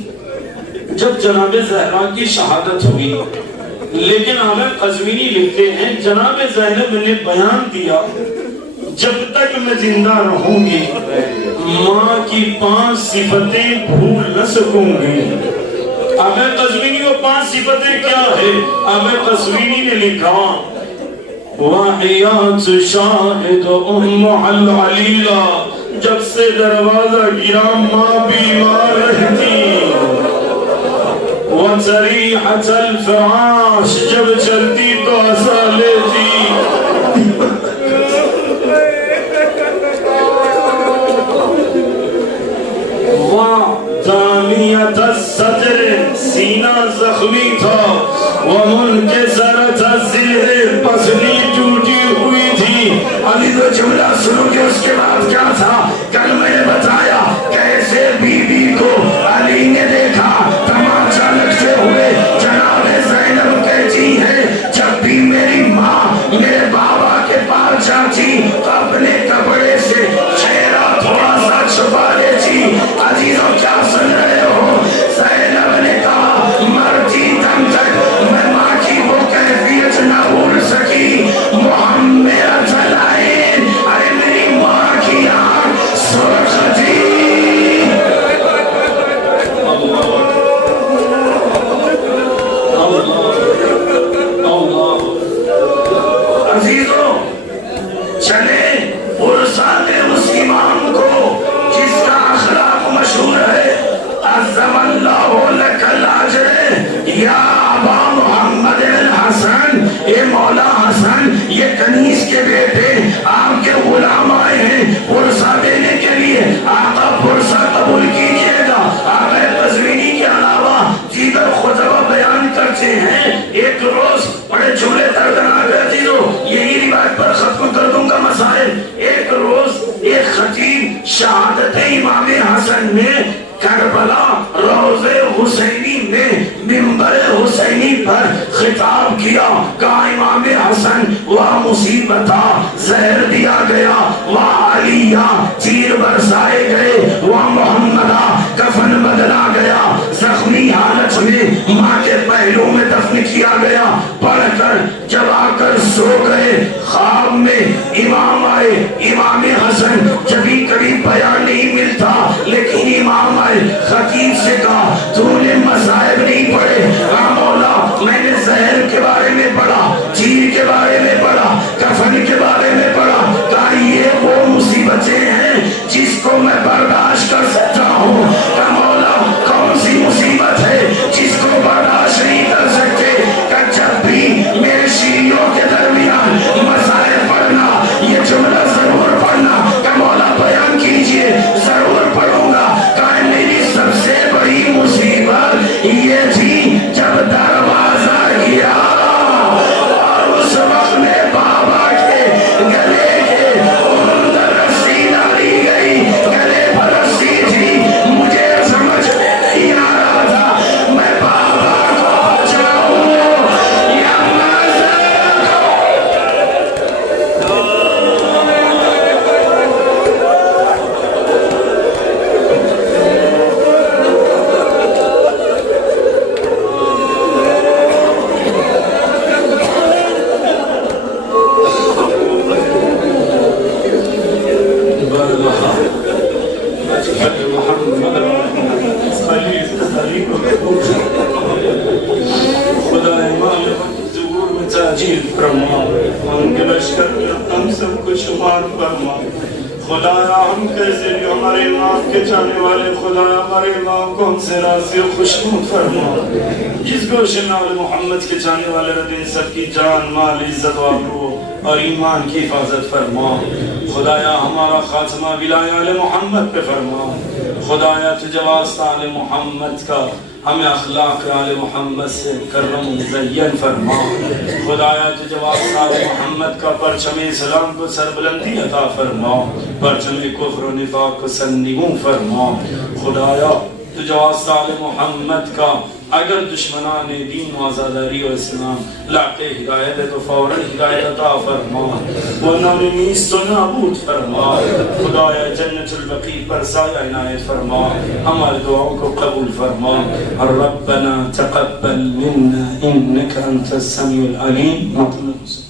جب جناب زہرا کی شہادت ہوئی، لیکن آقا قزوینی لکھتے ہیں جناب زینب نے بیان دیا جب تک میں زندہ رہوں گی ماں کی 5 صفتیں بھول نہ سکوں گی. آقا قزوینی وہ 5 صفتیں کیا ہے؟ آقا قزوینی نے لکھا وَحِيَاتُ شَاهِدُ أُمُّ الْعَلِيلَ، جب سے دروازہ گرا ماں بیمار رہتی. وَتَرِيحَةَ الْفِرَاشِ، جب چلتی تو ہنسا لیتی. وَدَانِيَةَ الصَّدْرِ، سینہ زخمی تھا. وَمُنْكِسَرَةَ الظِّلْعِ، پسلی ٹوٹی ہوئی تھی. ابھی تو جملہ سنو کہ اس کے بعد کیا تھا. کل میں نے بتایا کیسے بی بی کو علی نے دیکھا تماشا لگتے ہوئے. جناب زینب کہتی ہے جب بھی میری ماں میرے بابا کے پاس جاتی تو اپنے کپڑے سے چہرہ تھوڑا سا چھپا لیتی. عزیزوں کیا سن رہے ہو؟ زینب نے کہا مرتی دم تک میں ماں کی وہ کیفیت نہ بھول سکی. محمد چلائیں، ارے میری ماں کی آنکھ سرخ تھی. عزیزوں چلیں پرسان اس امام کو جس کا اخلاق مشہور ہے. عظم اللہ لک الاجر یا ابا محمد الحسن، اے مولا حسن، یہ کنیز کے بیٹے آپ کے غلام آئے ہیں پرسہ دینے کے لیے. آقا پرسہ قبول کیجئے گا. آقا قزوینی کے علاوہ دیگر خطبہ بیان کرتے ہیں. ایک روز بڑے جملے دردناک عزیزوں، یہی روایت پر ختم کر دوں گا مسائل. ایک روز ایک خطیب شہادت امام حسن میں کربلا روضہ حسینی میں منبر حسینی پر خطاب کیا. کہا امام حسن وہاں مصیبتہ زہر دیا گیا، وہاں علیہ تیر برسائے گئے، وہاں محمدہ کفن بدلا گیا، زخمی حالت میں ماں کے پہلو میں دفن کیا گیا. پڑھ کر جب آ کر سو گئے خواب میں امام آئے. امام حسن جبھی کبھی بیان نہیں ملتا لیکن امام آئے. خطیب سے کہا تو نے مذاہب نہیں پڑھے؟ کہا مولا میں نے زہر کے بارے میں پڑھا، تیر کے بارے میں پڑھا، کفن کے بارے میں پڑھا. کہا یہ وہ مصیبتیں ہیں جس کو میں برداشت کر سکتا ہوں. کہا مولا کون سی مصیبت ہے جس کو برداشت نہیں کر سکتے؟ کہ جب بھی میرے شیعوں کے درمیان مسائل پڑھنا یہ جملہ ضرور پڑھنا. کہ مولا بیان کیجئے عجیب فرما, ان کے لشکر میں ہم سب کو شمار فرما. خدایا ہم کیسے بھی ہمارے امام کے جانے والے, خدایا ہمارے امام کو ہم سے راضی و خوشنود فرما. جس گوشے میں آل محمد کے جانے والے رہتے ہیں سب کی جان مال عزت و آبرو اور ایمان کی حفاظت فرما. خدایا ہمارا خاتمہ ولایہ آل محمد پہ فرما. خدایا تجھے واسطہ آل محمد کا ہمیں اخلاق آل محمد سے کرم مزین فرما. خدایا تجھے واسطہ آل محمد کا پرچم اسلام کو سربلندی عطا فرما, پرچم کفر و نفاق کو سرنگوں فرما. خدایا تجھے واسطہ آل محمد کا اگر دشمنان دین و آزاداری و اسلام لاقے ہدایت ہے تو فوراً ہدایت عطا فرما, ورنہ نیست و نابود فرما. خدایا جنت البقیع پر سایہ عنایت فرما, ہمارے دعاؤں کو قبول فرما. ربنا تقبل منا انك انت السميع العليم.